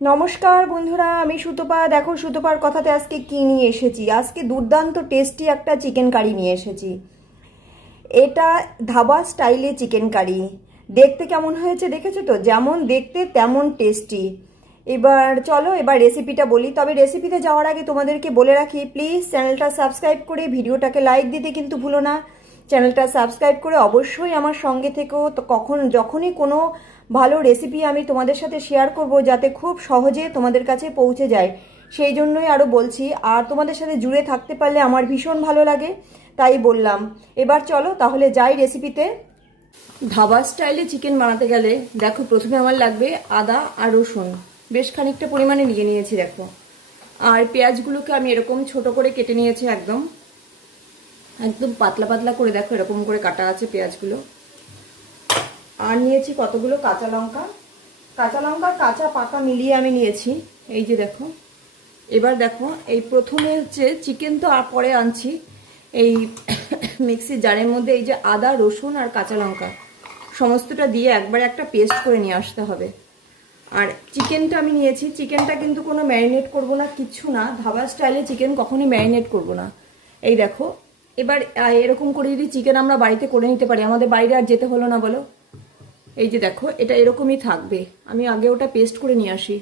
নমস্কার বন্ধুরা, আমি সুতপা। দেখো সুতপার কথাতে আজকে কি নিয়ে এসেছি। আজকে দুর্দান্ত টেস্টি একটা চিকেন কারি নিয়ে এসেছি। এটা ধাবা স্টাইলে চিকেন কারি। দেখতে কেমন হয়েছে দেখেছো তো? যেমন দেখতে তেমন টেস্টি। এবার চলো এবার রেসিপিটা বলি। তবে রেসিপিতে যাওয়ার আগে তোমাদেরকে বলে রাখি, প্লিজ চ্যানেলটা সাবস্ক্রাইব করে ভিডিওটাকে লাইক দিতে কিন্তু ভুলো না। চ্যানেলটা সাবস্ক্রাইব করে অবশ্যই আমার সঙ্গে থেকেও, তো যখনই কোনো ভালো রেসিপি আমি তোমাদের সাথে শেয়ার করব যাতে খুব সহজে তোমাদের কাছে পৌঁছে যায়, সেই জন্যই আরও বলছি। আর তোমাদের সাথে জুড়ে থাকতে পারলে আমার ভীষণ ভালো লাগে, তাই বললাম। এবার চলো তাহলে যাই রেসিপিতে। ধাবা স্টাইলে চিকেন বানাতে গেলে দেখো প্রথমে আমার লাগবে আদা আর রসুন, বেশ খানিকটা পরিমাণে নিয়ে নিয়েছি দেখো। আর পেঁয়াজগুলোকে আমি এরকম ছোট করে কেটে নিয়েছি, একদম একদম পাতলা পাতলা করে দেখো এরকম করে কাটা আছে পেঁয়াজগুলো। আর নিয়েছি কতগুলো কাঁচা লঙ্কা, কাঁচা পাকা মিলিয়ে আমি নিয়েছি, এই যে দেখো। এবার দেখো এই প্রথমে হচ্ছে চিকেন তো আর পরে আনছি, এই মিক্সির জারের মধ্যে এই যে আদা রসুন আর কাঁচা লঙ্কা সমস্তটা দিয়ে একবার একটা পেস্ট করে নিয়ে আসতে হবে। আর চিকেনটা আমি নিয়েছি, চিকেনটা কিন্তু কোনো ম্যারিনেট করব না, কিচ্ছু না। ধাবা স্টাইলে চিকেন কখনোই ম্যারিনেট করব না। এই দেখো এবার এরকম করে যদি চিকেন আমরা বাড়িতে করে নিতে পারি, আমাদের বাইরে আর যেতে হলো না বলো। এই যে দেখো এটা এরকমই থাকবে। আমি আগে ওটা পেস্ট করে নিয়ে আসি।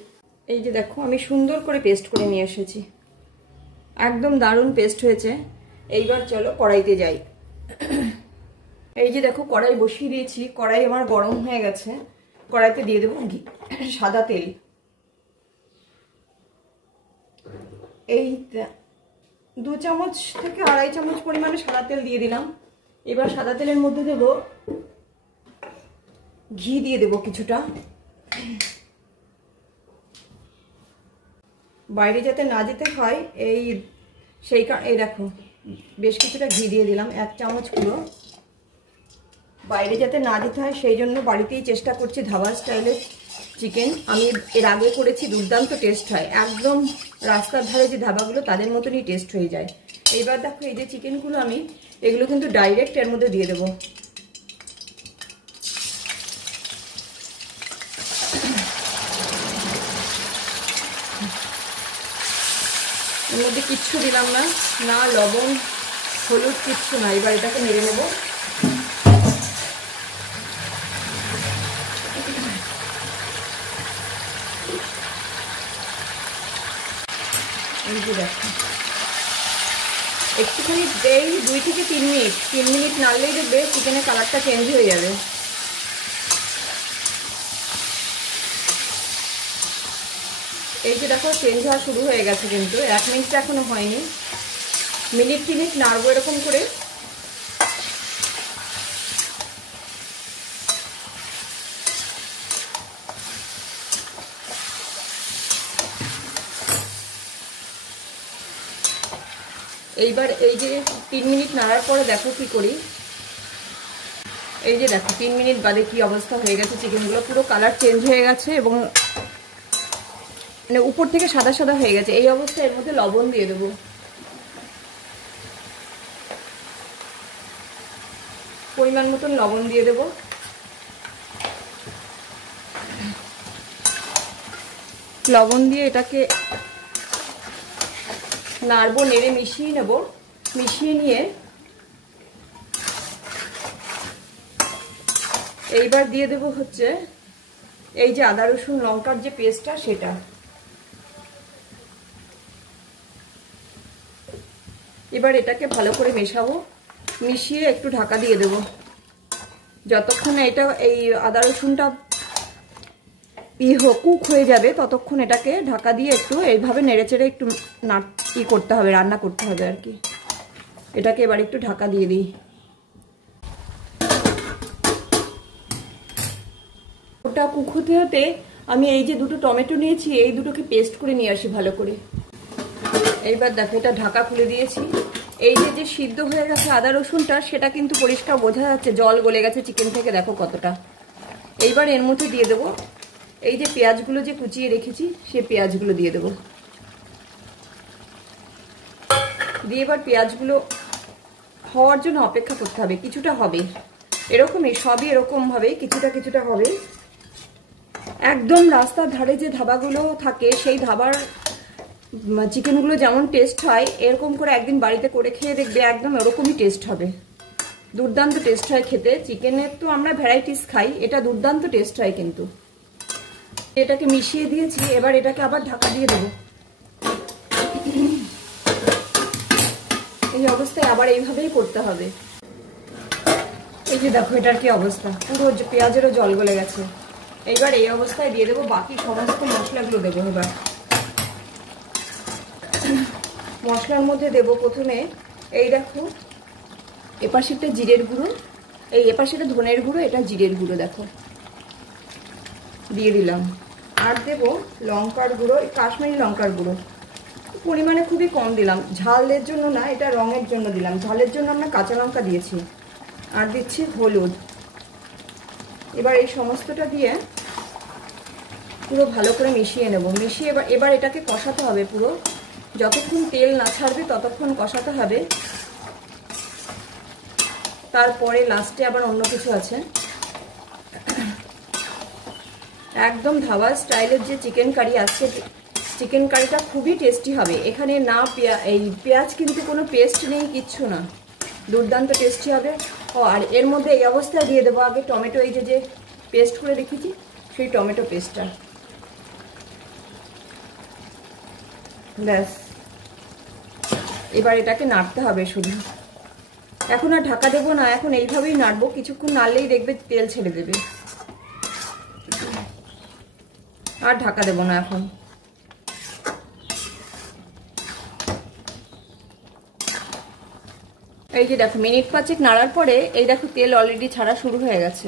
এই যে দেখো আমি সুন্দর করে পেস্ট করে নিয়ে এসেছি, একদম দারুণ পেস্ট হয়েছে। এইবার চলো কড়াইতে যাই। এই যে দেখো কড়াই বসিয়ে দিয়েছি, কড়াই আমার গরম হয়ে গেছে। কড়াইতে দিয়ে দেবো সাদা তেল। এই 2 চামচ থেকে 2.5 চামচ পরিমাণে সাদা তেল দিয়ে দিলাম। এবার সাদা তেলের মধ্যে দেবো ঘি, দিয়ে দেবো কিছুটা। বাইরে যাতে না যেতে হয় এই দেখো বেশ কিছুটা ঘি দিয়ে দিলাম, 1 চামচ পুরো। বাইরে যাতে না যেতে হয় সেই জন্য বাড়িতেই চেষ্টা করছি ধাবা স্টাইলের চিকেন। আমি এর আগে করেছি, দুর্দান্ত টেস্ট হয়, একদম রাস্তার ধারে যে ধাবাগুলো তাদের মতনই টেস্ট হয়ে যায়। এইবার দেখো এই যে চিকেনগুলো আমি এগুলো কিন্তু ডাইরেক্ট এর মধ্যে দিয়ে দেবো। এর মধ্যে কিচ্ছু দিলাম না, না লবণ হলুদ কিচ্ছু না। এবার এটাকে নেড়ে নেব। এই যে দেখো একটুখানি এই 2 থেকে 3 মিনিট নাড়লেই দেখবে চিকেনের কালারটা চেঞ্জ হয়ে যাবে। এই যে দেখো চেঞ্জ হওয়া শুরু হয়ে গেছে, কিন্তু 1 মিনিট এখনো হয়নি। মিনিট 3 নাড়বো এরকম করে। এইবার এই যে 3 মিনিট নাড়ার পরে দেখো কি করি। এই যে দেখো 3 মিনিট বাদে কি অবস্থা হয়ে গেছে, চিকেনগুলো পুরো কালার চেঞ্জ হয়ে গেছে এবং মানে উপর থেকে সাদা সাদা হয়ে গেছে। এই অবস্থায় এর মধ্যে লবণ দিয়ে দেবো, পরিমাণ মতন লবণ দিয়ে দেবো। লবণ দিয়ে এটাকে নাড়বো, নেড়ে মিশিয়ে নেব। মিশিয়ে নিয়ে এইবার দিয়ে দেব হচ্ছে এই যে আদা রসুন লঙ্কার যে পেস্টটা, সেটা। এবার এটাকে ভালো করে মেশাবো, মিশিয়ে একটু ঢাকা দিয়ে দেব যতক্ষণ এটা এই আদা রসুনটা কুক হয়ে যাবে, ততক্ষণ এটাকে ঢাকা দিয়ে একটু এইভাবে নেড়েচেড়ে একটু করতে হবে, রান্না করতে হবে আর কি। এটাকে এবার একটু ঢাকা দিয়ে দিই। ওটা কুক হতে হতে আমি এই যে 2টো টমেটো নিয়েছি, এই দুটোকে পেস্ট করে নিয়ে আসি ভালো করে। এইবার দেখো এটা ঢাকা খুলে দিয়েছি। এই যে সিদ্ধ হয়ে গেছে আদা রসুনটা, সেটা কিন্তু পরিষ্কার বোঝা যাচ্ছে, জল গলে গেছে চিকেন থেকে, দেখো কতটা। এইবার এর মধ্যে দিয়ে দেবো এই যে পেঁয়াজগুলো যে কুচিয়ে রেখেছি, সেই পেঁয়াজগুলো দিয়ে দেবো। দিয়ে এবার পেঁয়াজগুলো হওয়ার জন্য অপেক্ষা করতে হবে, কিছুটা হবে এরকমই, সবই এরকম ভাবে কিছুটা কিছুটা হবে। একদম রাস্তার ধারে যে ধাবাগুলো থাকে সেই ধাবার চিকেনগুলো যেমন টেস্ট হয় এরকম করে একদিন বাড়িতে করে খেয়ে দেখবে, একদম ওরকমই টেস্ট হবে। দুর্দান্ত টেস্ট হয় খেতে। চিকেনের তো আমরা ভ্যারাইটিস খাই, এটা দুর্দান্ত টেস্ট হয়। কিন্তু এটাকে মিশিয়ে দিয়েছি, এবার এটাকে আবার ঢাকা দিয়ে দেবো। এই অবস্থায় আবার এইভাবেই করতে হবে। এই যে দেখো এটার কি অবস্থা, পুরো পেঁয়াজেরও জল গলে গেছে। এইবার এই অবস্থায় দিয়ে দেবো বাকি সমস্ত মশলাগুলো দেবো। এবার মশলার মধ্যে দেবো প্রথমে এই দেখো এপাশেটা জিরের গুঁড়ো, এই এপাশেটা ধনের গুঁড়ো, এটা জিরের গুঁড়ো দেখো দিয়ে দিলাম। আর দেবো লঙ্কার গুঁড়ো, কাশ্মীরি লঙ্কার গুঁড়ো, পরিমাণে খুবই কম দিলাম, ঝালের জন্য না, এটা রঙের জন্য দিলাম। ঝালের জন্য আমরা কাঁচা লঙ্কা দিয়েছি। আর দিচ্ছি হলুদ। এবার এই সমস্তটা দিয়ে পুরো ভালো করে মিশিয়ে নেব। মিশিয়ে এবার এটাকে কষাতে হবে পুরো, যতক্ষণ তেল না ছাড়বে ততক্ষণ কষাতে হবে। তারপরে লাস্টে আবার অন্য কিছু আছে। একদম ধাবা স্টাইলের যে চিকেন কারি, আজকে চিকেন কারিটা খুবই টেস্টি হবে। এখানে না এই পেঁয়াজ কিন্তু কোনো পেস্ট নেই, কিচ্ছু না, দুর্দান্ত টেস্টি হবে। ও আর এর মধ্যে এই অবস্থায় দিয়ে দেবো আগে টমেটো, এই যে পেস্ট করে রেখেছি সেই টমেটো পেস্টটা। ব্যাস, এবার এটাকে নাড়তে হবে শুধু। এখন আর ঢাকা দেবো না, এখন এইভাবেই নাড়বো। কিছুক্ষণ নাড়লেই দেখবে তেল ছেড়ে দেবে। আর ঢাকা দেবো না এখন। এই যে দেখো মিনিট 5 নাড়ার পরে এই দেখো তেল অলরেডি ছাড়া শুরু হয়ে গেছে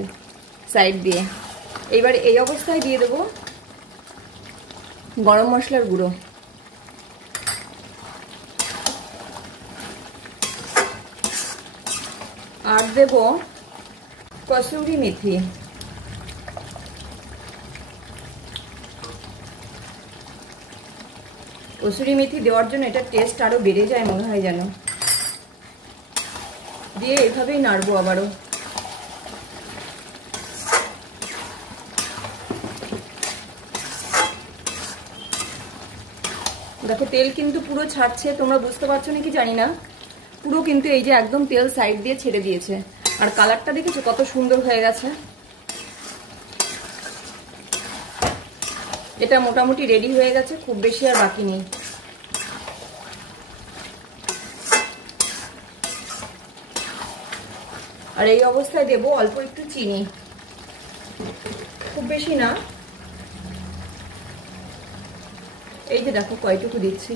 সাইড দিয়ে। এইবার এই অবস্থায় দিয়ে দেবো গরম মশলার গুঁড়ো, আর দেব কসুরি মেথি। কসুরি মেথি দেওয়ার জন্য এটা টেস্ট আরো বেড়ে যায় মনে হয় যেন। দিয়ে এইভাবেই নাড়বো আবারও। দেখো তেল কিন্তু পুরো ছাড়ছে, তোমরা বুঝতে পারছো নাকি জানি না, পুরো কিন্তু এই যে একদম তেল সাইড দিয়ে ছেড়ে দিয়েছে। আর কালারটা দেখেছো কত সুন্দর হয়ে গেছে। এটা মোটামুটি রেডি হয়ে গেছে, খুব বেশি আর বাকি নেই। আর এই অবস্থায় দেবো অল্প একটু চিনি, খুব বেশি না। এই যে দেখো কয়টুকু দিচ্ছি।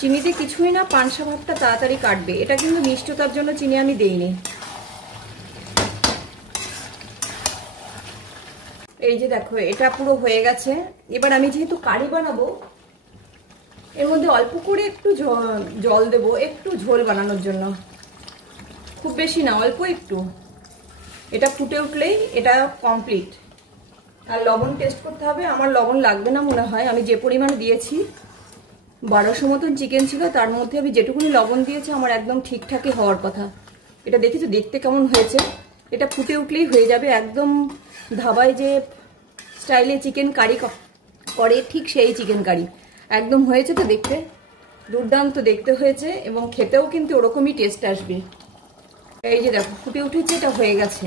চিনিতে কিছুই না, পানসা ভাবটা তাড়াতাড়ি কাটবে। এটা কিন্তু মিষ্টতার জন্য চিনি আমি দেইনি। এই যে দেখো এটা পুরো হয়ে গেছে। এবার আমি যেহেতু কারি বানাবো এর মধ্যে অল্প করে একটু জল দেবো, একটু ঝোল বানানোর জন্য, খুব বেশি না, অল্প একটু। এটা ফুটে উঠলেই এটা কমপ্লিট। আর লবণ টেস্ট করতে হবে, আমার লবণ লাগবে না মনে হয়। আমি যে পরিমাণে দিয়েছি 1200 মতন চিকেন ছিল, তার মধ্যে আমি যেটুকুনি লবণ দিয়েছি আমার একদম ঠিকঠাকই হওয়ার কথা। এটা দেখেছো দেখতে কেমন হয়েছে? এটা ফুটে উঠলেই হয়ে যাবে, একদম ধাবায় যে স্টাইলে চিকেন কারি করে ঠিক সেই চিকেন কারি একদম হয়েছে। তো দেখতে দুর্দান্ত দেখতে হয়েছে এবং খেতেও কিন্তু ওরকমই টেস্ট আসবে। এই যে দেখো ফুটে উঠেছে, এটা হয়ে গেছে।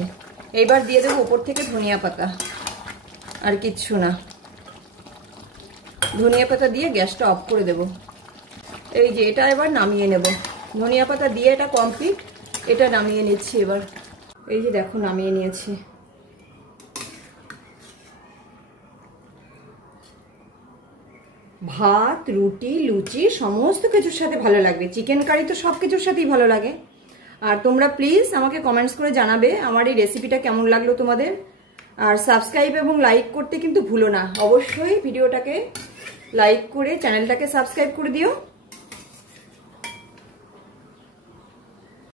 এইবার দিয়ে দেবো উপর থেকে ধনিয়া পাতা, আর কিচ্ছু না। ধনিয়া পাতা দিয়ে গ্যাসটা অফ করে দেব। এই যে এটা এবার নামিয়ে নেব। ধনিয়া পাতা দিয়ে এটা কমপ্লিট, এটা নামিয়ে নিচ্ছি এবার। এই যে দেখো নামিয়ে নিয়েছি। ভাত, রুটি, লুচি সমস্ত কিছুর সাথে ভালো লাগবে। চিকেন কারি তো সব কিছুর সাথেই ভালো লাগে। আর তোমরা প্লিজ আমাকে কমেন্টস করে জানাবে আমার এই রেসিপিটা কেমন লাগলো তোমাদের। আর সাবস্ক্রাইব এবং লাইক করতে কিন্তু ভুলো না, অবশ্যই ভিডিওটাকে লাইক করে চ্যানেলটাকে সাবস্ক্রাইব করে দিও।